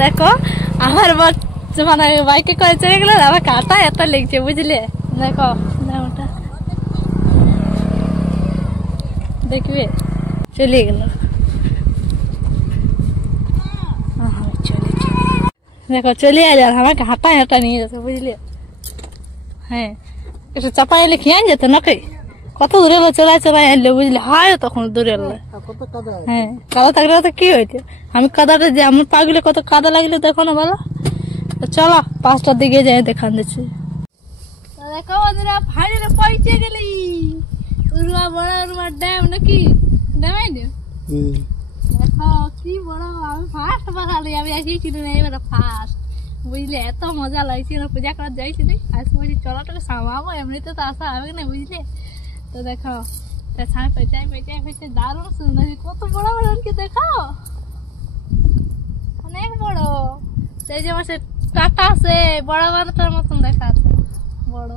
দেখো আমার মানে বাইকে করে চলে গেল আমার কাটা এত লেগছে বুঝলে দেখো ওটা দেখবে চলে গেল দেখো চলে আজ আর আমাকে হাঁটা হাঁটা নিয়ে যেত বুঝলে হ্যাঁ একটু চাপাই এলে খেয়ে যেত নাকি কত দূরে এলো চলাই চলাই আনলো বুঝলে হয় তখন দূরে এলো হ্যাঁ কাদা থাকলে তো কি হয়েছে আমি কাদাটা যে আমার পাগুলো কত কাদা লাগলে দেখো না বলো চলো 5টার দিকে যাই দেখান দিচ্ছি দেখো ওরা ফাইলে পৌঁছে গেলি উরুয়া বড় উরুয়া ড্যাম নাকি ড্যাম দেখো কি বড় আমি ফার্স্ট বাগালি আমি আসিছিল না এবার ফার্স্ট বুঝলে এত মজা লাগছে না পূজা করার যাইছি না আজ বুঝি চলাটাকে সামাবো এমনিতে তো আসা হবে না বুঝলে তো দেখো ছাই পেঁচাই পেঁচাই পেঁচাই দারুণ সুন্দর কত বড় বড় কি দেখো অনেক বড় সেই যে আমার সে কাটা আছে বড় বড়টার মতন দেখা আছে বড়